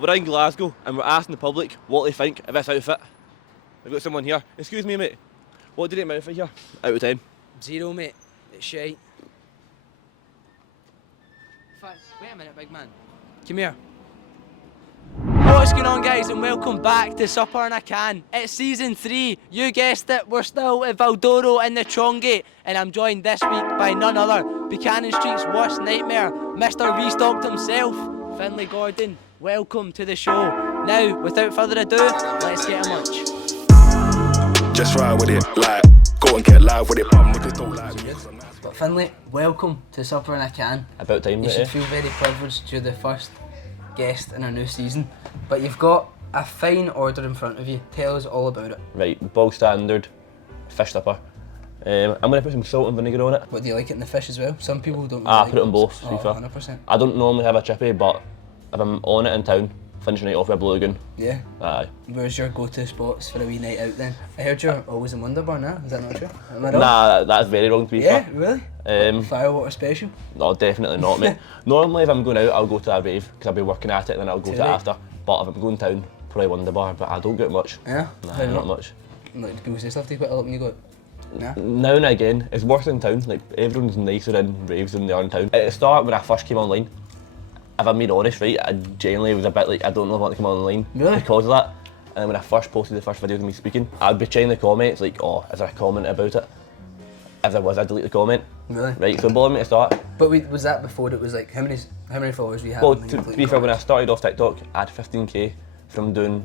We're in Glasgow and we're asking the public what they think of this outfit. We've got someone here. Excuse me, mate. What do you rate my outfit here? Out of 10. 0, mate. It's shite. Wait a minute, big man. Come here. What's going on, guys, and welcome back to Supper in a Can. It's season 3. You guessed it, we're still at Valdoro in the Trongate, and I'm joined this week by none other, Buchanan Street's worst nightmare, Mr Restocked himself, Finlay Gordon. Welcome to the show. Now, without further ado, let's get a munch. Just ride with it, like, go and get live with it, but niggas don't like me. But Finlay, welcome to Supper in a Can. About time, You mate. should feel very privileged. You're the first guest in our new season, but you've got a fine order in front of you. Tell us all about it. Right, bog standard, fish slipper. I'm going to put some salt and vinegar on it. What, do you like it in the fish as well? Some people don't really I like put it on it. both, to be fair. 100%. I don't normally have a chippy, but if I'm on it in town, finish the night off with a blue lagoon. Yeah. Aye. Where's your go-to spots for a wee night out then? I heard you're always in Wonderbar now. Is that not true? Am I wrong? Nah, that's very wrong to be Yeah, fair. really? Firewater special? No, definitely not, mate. Normally if I'm going out, I'll go to a rave, because I'll be working at it and then I'll go to it Right. after. But if I'm going town, probably Wonderbar, but I don't get much. Yeah? Nah, not much. Like, do people say stuff to you quite a lot when you go out? Nah? Now and again, it's worse in town. Like, everyone's nicer in raves than they are in town. At the start, when I first came online, if I'm being honest, right, I genuinely was a bit like, I don't know if I want to come online Really? because of that. And then when I first posted the first videos of me speaking, I'd be checking the comments, like, oh, is there a comment about it? If there was, I'd delete the comment. Really? Right, so it bothered me to start. But was that before it was like, how many followers were you Well, having? to be fair, when I started off TikTok, I had 15k from doing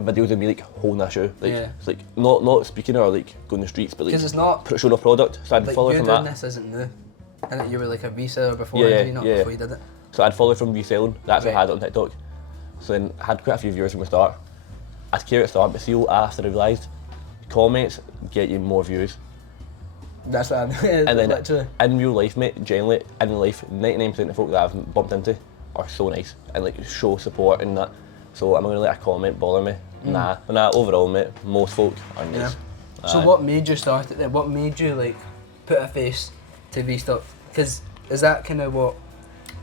videos of me like holding a shoe. Like, Yeah. it's like not speaking or like going the streets, but like Because it's not, showing a product. So I'd like, follow you from doing that. this isn't new. And you were like a reseller before, Yeah, not yeah. before you did it. So I'd follow from reselling. That's what I Right. had it on TikTok. So then I had quite a few viewers from the start. I'd care at the start, but see after I realised comments get you more views. That's what I'm And then literally. in real life, mate, generally in real life, 99% of the folk that I've bumped into are so nice and like show support and that. So am I going to let a comment bother me? Nah. But nah, overall, mate, most folk are nice. Yeah. So what made you start it then? What made you like put a face to Restock? Because is that kind of what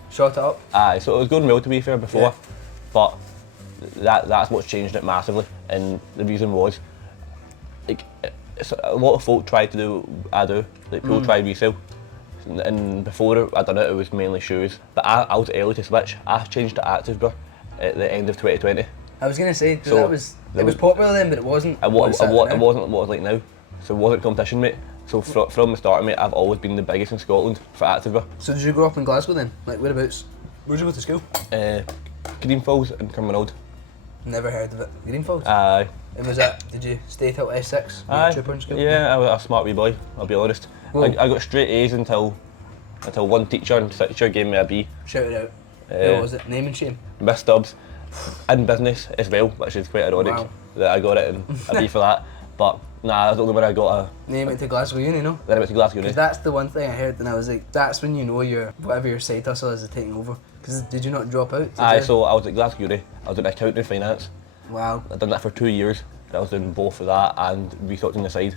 shot it up? Aye, so it was going well to be fair before, Yeah. but that's what's changed it massively. And the reason was, like, it's a lot of folk tried to do what I do, like people try resale. And before I done it, it was mainly shoes. But I was early to switch. I changed to active bro at the end of 2020. I was gonna say So, that was there it was was- popular then, but it wasn't. It what it's at now. wasn't what it's like now. So it wasn't competition, mate. So from the start, mate, I've always been the biggest in Scotland for active bro. So did you grow up in Glasgow then? Like whereabouts? Where'd you go to school? Greenfalls and Cumbernauld. Never heard of it. Greenfields. Aye. And was that? Did you stay till S6? Aye. Trooper in school? Yeah, I was a smart wee boy, I'll be honest. Whoa. I got straight A's until one teacher and teacher gave me a B. Shout it out. Who was it? Name and shame. Miss Stubbs. In business as well, which is quite ironic Wow. that I got it and a B for that. But nah, that's the only one I got Name it to Glasgow Uni, no? then I went to Glasgow Uni. Because that's the one thing I heard, and I was like, that's when you know whatever your side hustle is taking over. Because did you not drop out? Aye, so I was at Glasgow Uni, I was doing accounting and finance. Wow. I'd done that for 2 years. I was doing both of that and research on the side.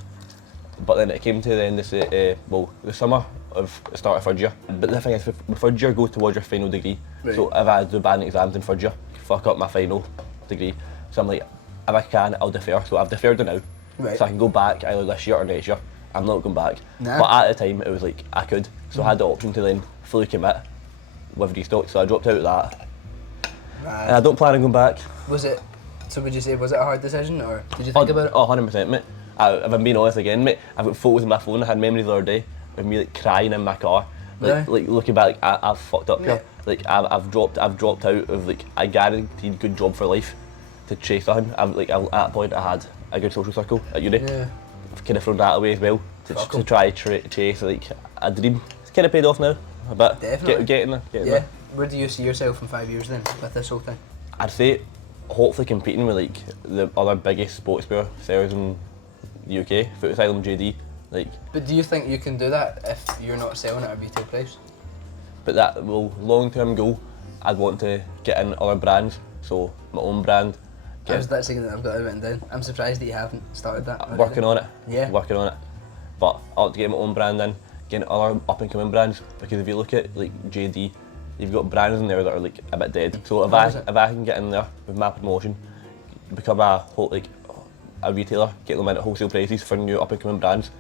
But then it came to the end of the summer of the start of third year. But the thing is, with third year goes towards your final degree. Right. So if I do bad in exams in third year, fuck up my final degree. So I'm like, if I can, I'll defer. So I've deferred it now. Right. So I can go back either this year or next year. I'm not going back. Nah. But at the time, it was like, I could. So I had the option to then fully commit with Restock. So I dropped out of that. And I don't plan on going back. Was it? So would you say was it a hard decision, or did you think about it? Oh, 100%, mate. If I'm being honest again, mate, I've got photos on my phone. I had memories the other day of me like crying in my car, like, Really? like looking back. I've fucked up Yeah. here. Like I've dropped out of like a guaranteed good job for life to chase something. At that point I had a good social circle at uni. Yeah. I've kind of thrown that away as well Fuck to 'em. try chase like a dream. It's kind of paid off now a bit. Definitely. Getting there. Yeah. Where do you see yourself in 5 years then with this whole thing? I'd say hopefully competing with like the other biggest sportswear sellers in the UK, Foot Asylum, JD, like. But do you think you can do that if you're not selling it at retail price? But that long-term goal, I'd want to get in other brands, so my own brand. I was that saying that I've got it written down. I'm surprised that you haven't started that. already. Working on it. Yeah. Working on it. But I want to get my own brand in, getting other up-and-coming brands, because if you look at like JD, you've got brands in there that are like a bit dead. So if I can get in there with my promotion, become a retailer, get them in at wholesale prices for new up and coming brands.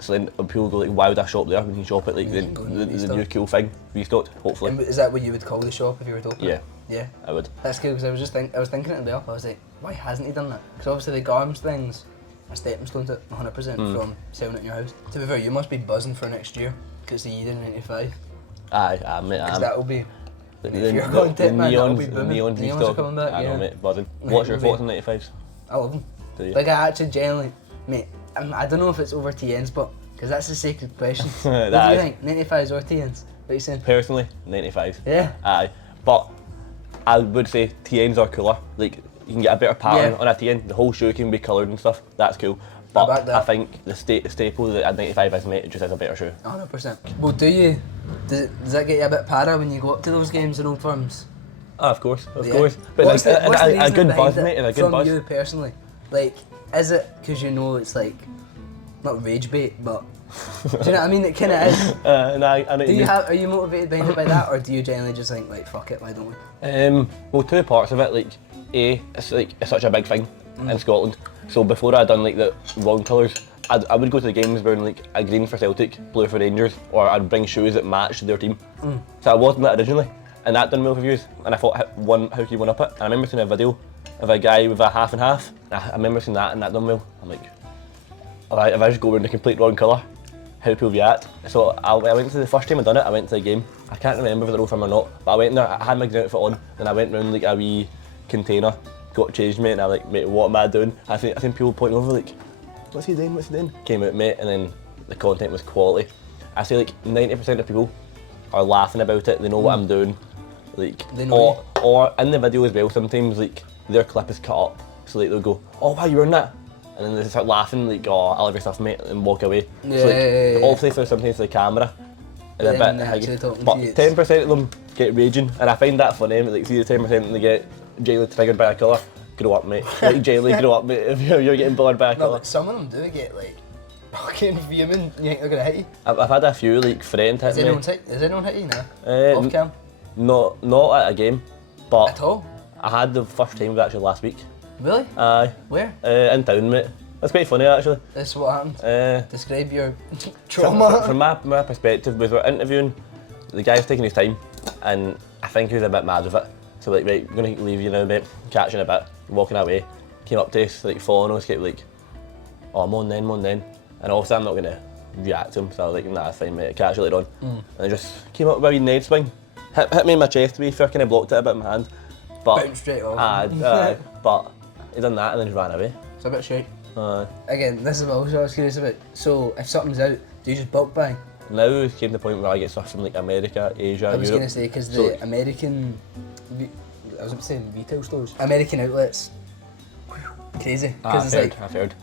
So then people go like, why would I shop there when you can shop at like the new cool thing, Restocked, hopefully. And is that what you would call the shop if you were to open it? Yeah, I would. That's cool because I was thinking it up. I was like, why hasn't he done that? Because obviously the Garms thing's a stepping stone to 100% from selling it in your house. To be fair, you must be buzzing for next year because the year in '95. Aye, mate. Because that'll be. If you're content man, that'll be neons booming. Neons are coming back. I know, yeah. mate, buzzing. What's your thoughts on 95s? I love them. Do you? Like I actually genuinely, mate. I don't know if it's over TNs, but because that's a sacred question. What do you think? 95s or TNs? What are you saying? Personally, 95s. Yeah. Aye, but I would say TNs are cooler. Like you can get a better pattern on a TN. The whole shoe can be coloured and stuff. That's cool. But I think the staple that a 95 is, mate, it just has a better shoe. 100%. Well, does that get you a bit para when you go up to those games in Old Firms? Oh, of course. But what's like a good buzz, mate, and a good buzz. From you personally, like, is it because you know it's like not rage bait, but do you know what I mean? It kind of is. I know. Are you motivated behind it by that, or do you generally just think like fuck it, why don't we? Well, two parts of it. Like, it's such a big thing in Scotland. So before I'd done like the wrong colours, I would go to the games wearing like a green for Celtic, blue for Rangers, or I'd bring shoes that matched their team. So I wasn't that originally, and that done well for views. And I thought, how can you one up it? And I remember seeing a video of a guy with a half and half. And I remember seeing that, and that done well. I'm like, if I just go wearing the complete wrong colour, how cool be that? So I went to the first time I done it. I went to the game. I can't remember if they're Old Firm or not, but I went there. I had my green outfit on, and I went round like a wee container. Got changed, mate, and I'm like, mate, what am I doing? I think people pointing over like, what's he doing? Came out, mate, and then the content was quality. I say like 90% of people are laughing about it. They know what I'm doing, like, they know or in the video as well. Sometimes like their clip is cut up, so like they'll go, oh wow, you were in that, and then they start laughing like, oh, I love your stuff, mate, and walk away. So like, obviously for sometimes the camera, and a bit, but 10% of them get raging, and I find that funny. Like, see the 10% and they get jailed triggered by a colour. Grow up, mate. Like jailed, grow up, mate. If you're getting bothered by a colour. But some of them do get like fucking fuming. You think they're gonna hit you? I've had a few like friends hit me. Has anyone hit you now? Off cam? Not at a game, but at all. I had the first time actually last week. Really? Aye. Where? In town, mate. That's quite funny actually. This is what happened. Describe your trauma. From my perspective, we were interviewing, the guy's taking his time, and I think he was a bit mad with it. So like, right, we're gonna leave you now, mate. Catch you in a bit. Walking away, came up to us, like following us, kept like, oh, I'm on then. And obviously I'm not gonna react to him, so I was like, nah, it's fine, mate. Catch you later on. And I just came up with a wee nade swing, hit me in my chest a wee, fucking blocked it a bit in my hand. But bounced straight off. But he done that and then just ran away. It's a bit shite. Again, this is what I was curious about. So if something's out, do you just bulk buy? Now it came to the point where I get stuff from like America, Asia, Europe. I was gonna say, because the American, I was about to say retail stores, American outlets, crazy. Because I've heard.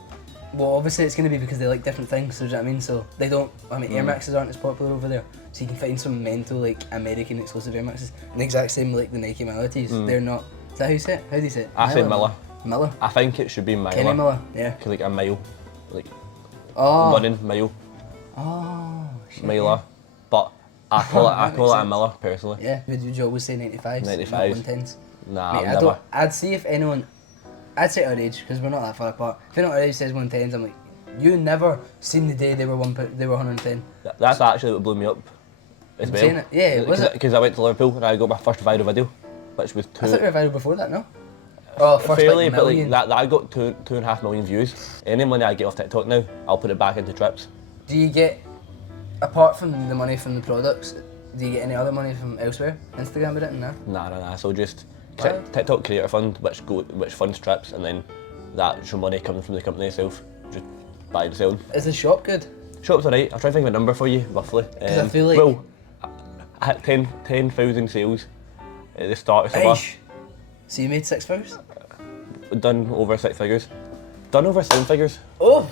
Well, obviously it's going to be because they like different things, so do you know what I mean? So they don't, Air Maxes aren't as popular over there, so you can find some mental like American exclusive Air Maxes. And the exact same like the Nike Melodies, they're not, is that how you say it? How do you say it? I say Miller. Miller? I think it should be Miller. Kenny Miller, yeah. Cause like a mile, like running mile. Oh, shit. Miller, but I call it a Miller personally. Yeah, would you always say 95s? 95s. Not 110s? Nah, mate, never. I'd see if anyone, I'd say our age, because we're not that far apart. If anyone our age says 110s, I'm like, you never seen the day they were 110. That's actually what blew me up as well. Saying it? Yeah, was it? Because I went to Liverpool and I got my first viral video, which was I thought you were viral before that, no? Oh, first fairly, like but million. like that I got 2.5 million views. Any money I get off TikTok now, I'll put it back into trips. Do you get, apart from the money from the products, do you get any other money from elsewhere? Instagram or anything? No? Nah. So just TikTok Creator Fund, which funds trips, and then that actual money comes from the company itself, just buying and selling. Is the shop good? Shop's alright. I'll try and think of a number for you, roughly. Because I feel like... Well, I had 10,000 sales at the start of summer. So you made 6 figures? Done over 6 figures. Done over 7 figures. Oh!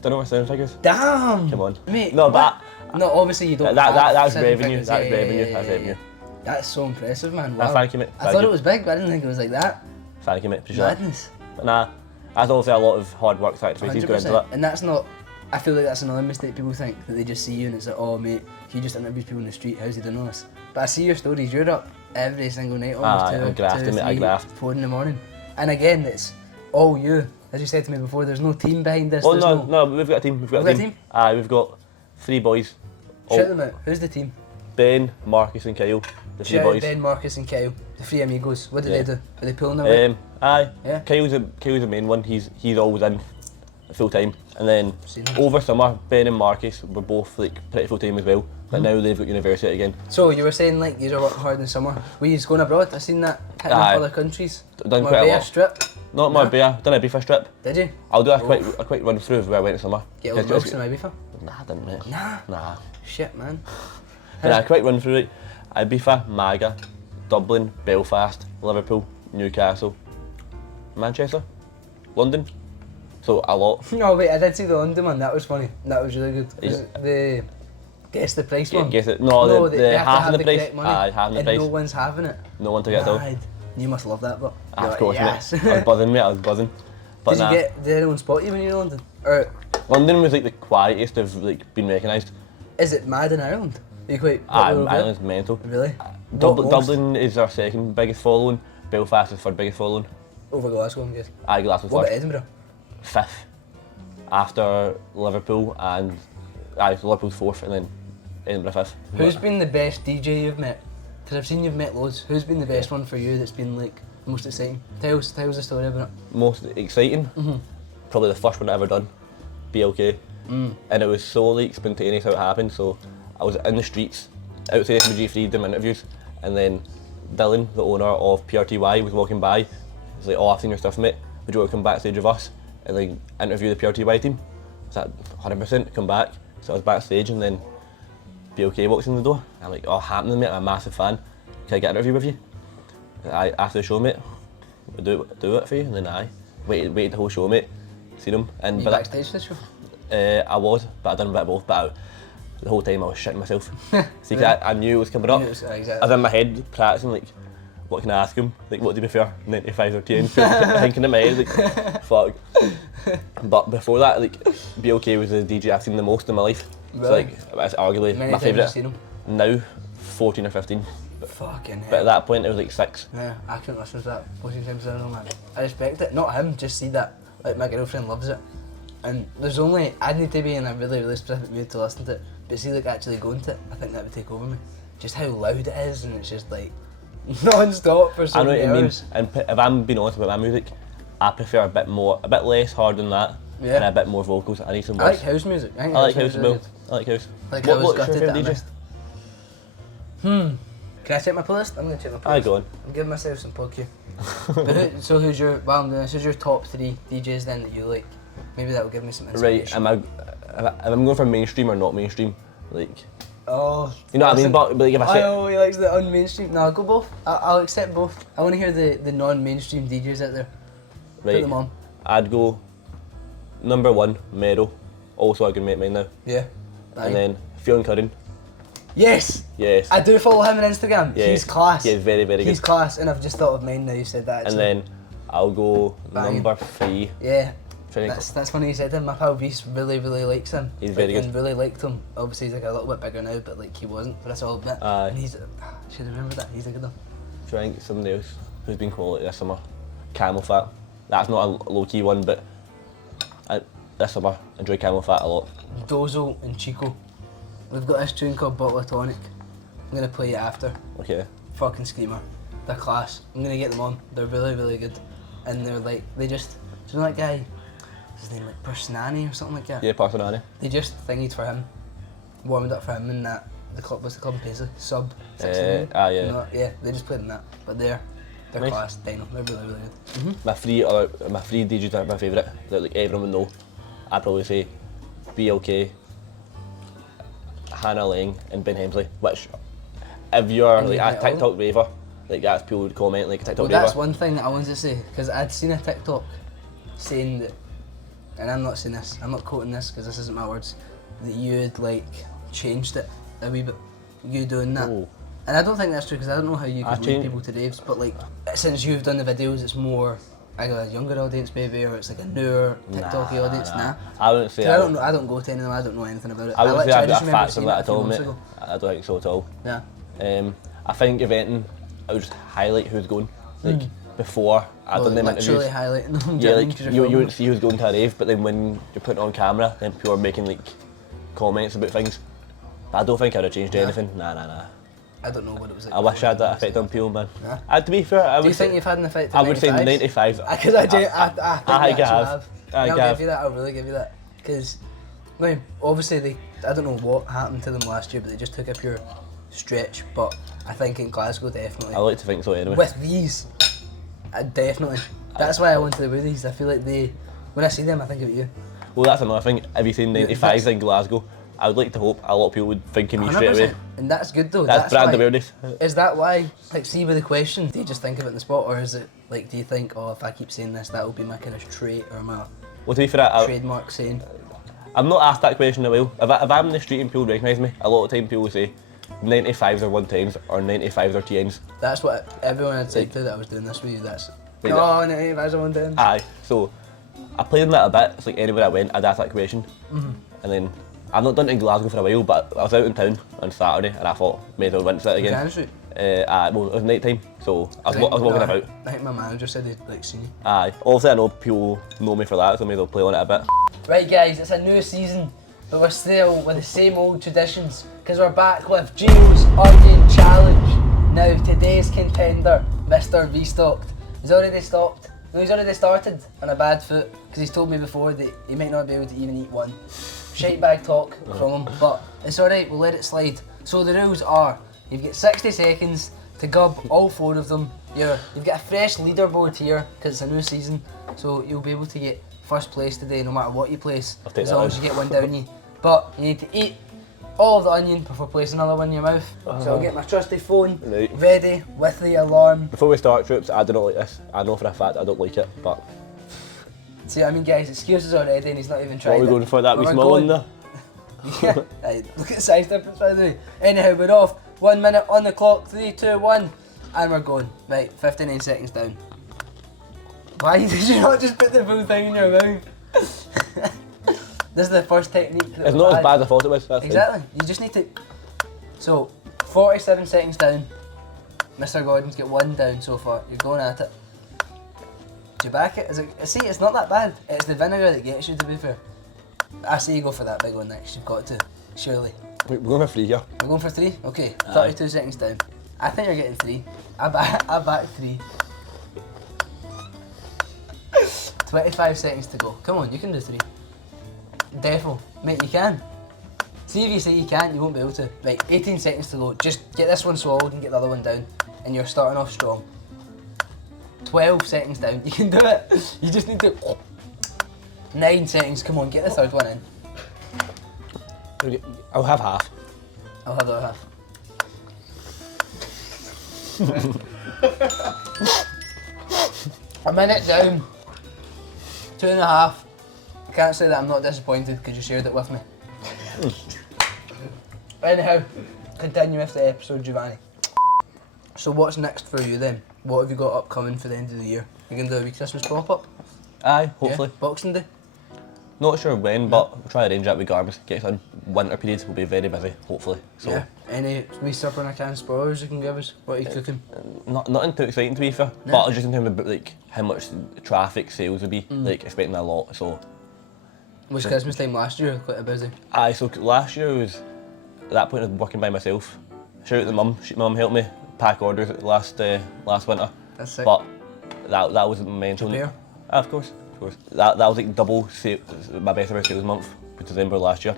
Done over 7 figures. Damn! Come on. Mate, no, but... No, obviously you don't that's have revenue. Figures. That's revenue. That's revenue. That's so impressive, man. Wow. Thank you, mate. I thought it was big, but I didn't think it was like that. Thank you, mate. Appreciate Madness. But nah, that's obviously a lot of hard work, sacrifices going into that. And that's not I feel like that's another mistake people think, that they just see you and it's like, oh mate, he just interviews people in the street, how's he doing this? But I see your stories, you're up every single night, almost I'm grafting, mate, I graft. 4 in the morning. And again, it's all you. As you said to me before, there's no team behind this. Oh no, we've got a team. We've got a team. We've got 3 boys. Shout them out. Who's the team? Ben, Marcus and Kyle. The 3 Shout boys. out Ben, Marcus and Kyle, the 3 amigos. What do they do? Are they pulling their weight? Aye. Yeah. Kyle's the main one. He's always in full time. And then Seen him. over summer, Ben and Marcus were both like pretty full time as well. But now they've got university again. So you were saying like you are working hard in summer. Were you going abroad? I seen that hitting up Aye. other countries. Done quite a lot. Strip. Not Marbella, done Ibiza strip. Did you? I'll do a quick run through of where I went in summer. Get all the milks in Ibiza? Nah, I didn't, mate. Nah. Shit, man. A quick run through it. Ibiza, Maga, Dublin, Belfast, Liverpool, Newcastle, Manchester, London. So a lot. No wait, I did see the London one. That was funny. That was really good. Was it the guess the price one? Guess it. No, they the have half to have of the price. correct money, Aye, half of the and price. no one's having it. No one to get it all. Mad. You must love that, but Of course, yes. mate. I was buzzing, mate. I was buzzing. But Did anyone spot you when you were in London? Or London was like the quietest of like being recognised. is it mad in Ireland? Are you quite popular over there? Ireland's mental. Really? Dublin is our second biggest following. Belfast is third biggest following. Over Glasgow, I'm guessing. Aye, Glasgow's What about first. Edinburgh? 5th. After Liverpool and Liverpool's 4th and then Edinburgh 5th. Who's been the best DJ you've met? Because I've seen you've met loads. Who's been the best one for you that's been like most exciting? Tell us the story about it. Most exciting? Probably the first one I ever done. BLK. And it was so like spontaneous how it happened. So I was in the streets outside SMG3 doing my interviews, and then Dylan, the owner of PRTY, was walking by. He's like, "Oh, I've seen your stuff, mate. Would you want to come backstage with us and like interview the PRTY team?" I was like, 100%, come back. So I was backstage, and then BLK walks in the door. I'm like, "Oh, happening, mate. I'm a massive fan. Can I get an interview with you?" After the show, mate, we'll do it for you. And then waited the whole show, mate. Seen him. And You backstage for the show? I was, but I done a bit of both. But the whole time I was shitting myself. See, 'cause I knew it was coming up. Exactly. I was in my head practicing like, what can I ask him? Like, what do you prefer? 95 or 10? Thinking in my head, like, fuck. But before that, like, BLK was the DJ I've seen the most in my life. Really? So like, it's arguably Many my times you've favourite. seen him? Now, 14 or 15. Fucking hell. But at that point, it was like 6. Yeah, I couldn't listen to that 14 times I know, man. I respect it. Not him, just see that. Like, my girlfriend loves it. And there's only, I'd need to be in a really, really specific mood to listen to it. But see, like, actually going to it, I think that would take over me. Just how loud it is, and it's just like, non-stop for so I know what many you mean. hours. And if I'm being honest about my music, I prefer a bit less hard than that, Yeah. and a bit more vocals. I need some I words. like house music. I think I like house is as really well. good. I like house. Like, I was what's your gutted that I favourite DJ? missed. Can I check my playlist? I'm going to check my playlist. Aye, go on. I'm giving myself some plug here. So who's your, well, I'm doing this, who's your top 3 DJs then that you like? Maybe that will give me some inspiration. Right, am I going for mainstream or not mainstream? Like, Oh. you know what I mean? listen, But like if I say, Oh, he likes the un-mainstream. No, I'll go both. I'll accept both. I want to hear the non-mainstream DJs out there. Put right, them on. I'd go number 1, Mero. Also a good mate of mine now. Yeah. Aye. And then Fionn Curran. Yes! Yes. I do follow him on Instagram. Yeah. He's class. He's very, very He's good. class, and I've just thought of mine now you said that And actually. then I'll go Banging. number 3. Yeah. Trying to- That's funny you said him. My pal Reese really, really likes him. He's very And good. really liked him. Obviously he's like a little bit bigger now, but like he wasn't for this whole bit. Aye. And he's, should remember that, he's a good one. Try and get somebody else who's been quality this summer. Camel Fat. That's not a low key one, but this summer I enjoy Camel Fat a lot. Dozo and Chico. We've got this tune called Bottle of Tonic. I'm gonna play it after. Okay. Fucking screamer. They're class. I'm gonna get them on. They're really, really good. And they're like, they just, do you know that guy? What's his name, like Persnani or something like that? Yeah, Parson. They just thingied for him, warmed up for him in that, what's the club in Paisley? Sub 69? yeah. You know, yeah, they just played in that. But they're Nice. class, Dino. They're really, really good. My three DJs that are my favourite, that like everyone would know. I'd probably say BLK, Hannah Lang and Ben Hemsley, which if you're And like you a met all TikTok raver, like that's people would comment like a TikTok Well, raver. that's one thing that I wanted to say, because I'd seen a TikTok saying that, and I'm not saying this, I'm not quoting this because this isn't my words, that you had like changed it a wee bit, you doing that. Oh. And I don't think that's true because I don't know how you I could lead changed- people to raves, but like since you've done the videos, it's more I got a younger audience maybe, or it's like a newer TikTok-y audience? Nah. I wouldn't say. 'Cause I don't know. I don't go to any of them. I don't know anything about it. I wouldn't say I've just got a remember fact seeing from that it a at few all, months mate. ago. I don't think so at all. Yeah. I think eventing, I would just highlight who's going. Like before I done them interviews. Literally highlighting them. Yeah, like you wouldn't see who's going to a rave, but then when you're putting it on camera, then people are making like comments about things. But I don't think I'd have changed anything. Nah. I don't know what it was like. I wish I had that effect on people, man. Yeah. To be fair, I would Do you think say, you've had an effect I on would say 95. Because I think I you have. I'll give you that, I'll really give you that. Because, obviously, I don't know what happened to them last year, but they just took a pure stretch. But I think in Glasgow, definitely. I like to think so anyway. With these, definitely. That's why I wanted to do these. I feel like when I see them, I think about you. Well, that's another thing. If you say 95 in Glasgow, I would like to hope a lot of people would think of me straight away. And that's good though. That's brand why, awareness. Is that why, like, see with the question, do you just think of it in the spot, or is it, like, do you think, oh, if I keep saying this, that will be my kind of trait, or my Well, to be fair, trademark saying? I'm not asked that question a while. If I'm in the street and people recognise me, a lot of time people will say 95s are 110s or 95s are TNs. That's what everyone had said to that I was doing this with you. That's Like no, 95s are 110s. Aye, so I played on that a bit. It's like anywhere I went, I'd ask that question. And then I've not done it in Glasgow for a while, but I was out in town on Saturday and I thought, may as well rinse it again. Can S3? Well, it was night time, so I was walking about. I think my manager said he'd like seen you. Aye, obviously I know people know me for that, so maybe they'll play on it a bit. Right guys, it's a new season, but we're still with the same old traditions, because we're back with Gio's Onion Challenge. Now today's contender, Mr Restocked, he's already stopped. No, he's already started on a bad foot, because he's told me before that he might not be able to even eat one. Shite bag talk from him, but it's alright, we'll let it slide. So the rules are, you've got 60 seconds to gub all 4 of them. You've got a fresh leaderboard here, because it's a new season, so you'll be able to get first place today no matter what you place, as long as you get one down you. But you need to eat all of the onion before placing another one in your mouth. So I'll get my trusty phone ready with the alarm. Before we start, troops, I do not like this. I know for a fact I don't like it, but... See, I mean guys, excuses already and he's not even tried it. What are we going for, that wee small one there? Yeah, look at the size difference by the way. Anyhow, we're off. 1 minute on the clock, 3, 2, 1, and we're going. Right, 59 seconds down. Why did you not just put the full thing in your mouth? This is the first technique. It's not as bad as I thought it was. Exactly, you just need to... So, 47 seconds down. Mr Gordon's got 1 down so far. You're going at it. Do you back it? See, it's not that bad. It's the vinegar that gets you, to be fair. I say you go for that big one next. You've got to, surely. We're going for 3 here. We're going for 3? Okay, 32 seconds down. I think you're getting 3. I back 3. 25 seconds to go. Come on, you can do 3. Defo. Mate, you can. See if you say you can't, you won't be able to. Right, 18 seconds to go. Just get this one swallowed and get the other one down. And you're starting off strong. 12 seconds down. You can do it. You just need to... 9 seconds. Come on, get the third one in. I'll have half. I'll have the other half. A minute down. 2.5. I can't say that I'm not disappointed because you shared it with me. Anyhow, continue with the episode, Giovanni. So what's next for you then? What have you got upcoming for the end of the year? You're going to do a wee Christmas pop-up? Aye, hopefully. Yeah? Boxing Day? Not sure when, but we'll try to arrange that with Garbs. Get some winter periods, we'll be very busy, hopefully. So yeah. Any wee supper and a can spoilers you can give us? What are you cooking? Nothing too exciting to be fair, but just in terms of like how much traffic sales would be, like expecting a lot. So Was Christmas time last year quite busy? aye, so last year was at that point I was working by myself. Shout out to mum. Mum helped me pack orders last winter. That's sick. But that wasn't mental. Prepare? Of course. That was like double my best ever sales month for December last year.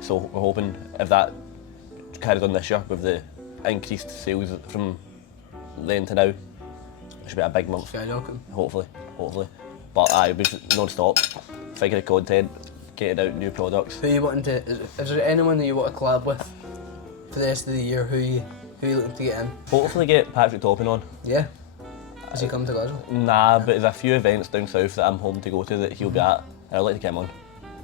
So we're hoping if that carries on this year with the increased sales from then to now, it should be a big month. Skyrocketing. Hopefully. But aye, we're non-stop figuring content, getting out new products. Who are you wanting to? Is there anyone that you want to collab with for the rest of the year? Who are you looking to get in? Hopefully get Patrick Topping on. Yeah. Does he come to Glasgow? Nah, but there's a few events down south that I'm hoping to go to that he'll be at, and I'd like to get him on.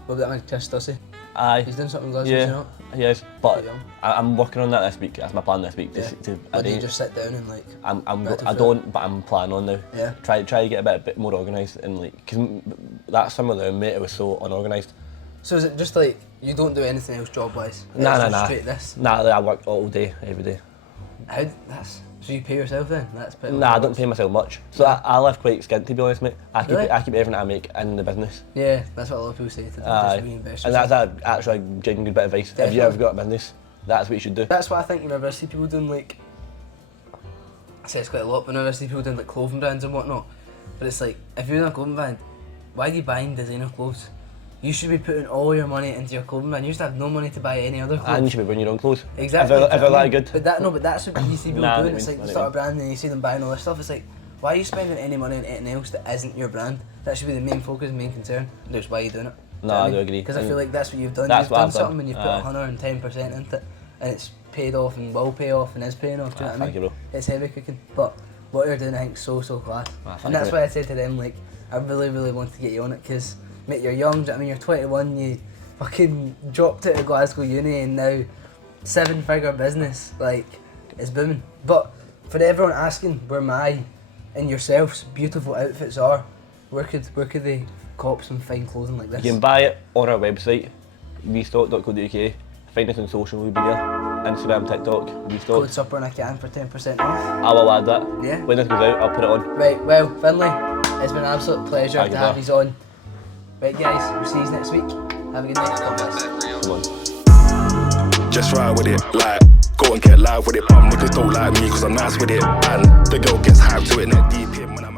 What about that man Chris Stussy? Aye. He's doing something in Glasgow, Yeah, is he not? he is. But Quite young. I'm working on that this week. That's my plan this week. Yeah. To Or do you arrange- just sit down and like... I don't, but I'm planning on now. Yeah. Try to get a bit more organised and like, because that summer there, mate, it was so unorganised. So is it just like, you don't do anything else job-wise? Nah. Straight this? Nah, I work all day, every day. So you pay yourself then? That's pretty Nah, I don't pay myself much. So I live quite skint, to be honest, mate. I keep Really? everything I make in the business. Yeah, that's what a lot of people say to do, Aye. just reinvest And yourself. that's actually a genuine good bit of advice. If Definitely. you ever got a business, that's what you should do. That's what I think whenever I see people doing like, I say it's quite a lot, but whenever I see people doing like clothing brands and whatnot, but it's like, if you're in a clothing brand, why are you buying designer clothes? You should be putting all your money into your clothing brand. You used to have no money to buy any other clothes. And you should be wearing your own clothes. Exactly. If they're that good. But that's what you see people Nah, I doing. know It's what like you you mean. start a brand and you see them buying all this stuff. It's like, why are you spending any money on anything else that isn't your brand? That should be the main focus, main concern. That's why you're doing it. No, I do agree. Because I feel like that's what you've done. That's You've what done I've done. something and you've put Aye. 110% into it, and it's paid off and will pay off and is paying off. Do you know what I Thank mean? you, bro. It's heavy cooking, but what you're doing, I think, is so class. Thank And that's you, why I said to them, like, I really want to get you on it because, mate, you're young. Do you know what I mean? You're 21. You fucking dropped out of Glasgow Uni and now 7-figure business, like, it's booming. But for everyone asking where my and yourself's beautiful outfits are, where could they cop some fine clothing like this? You can buy it on our website, restock.co.uk. Find us on social media, Instagram, TikTok, Code restock. supper and I can for 10% off. I will add that. Yeah. When this goes out, I'll put it on. Right, well, Finlay, it's been an absolute pleasure Thank to you, have bro. you on. Right, guys, we'll see you next week. Have a good night. God bless. Come on. Just ride with it, like, go and get live with it. Niggas don't like me cause I'm nice with it. And the girl gets hyped to it, neck deep in when I'm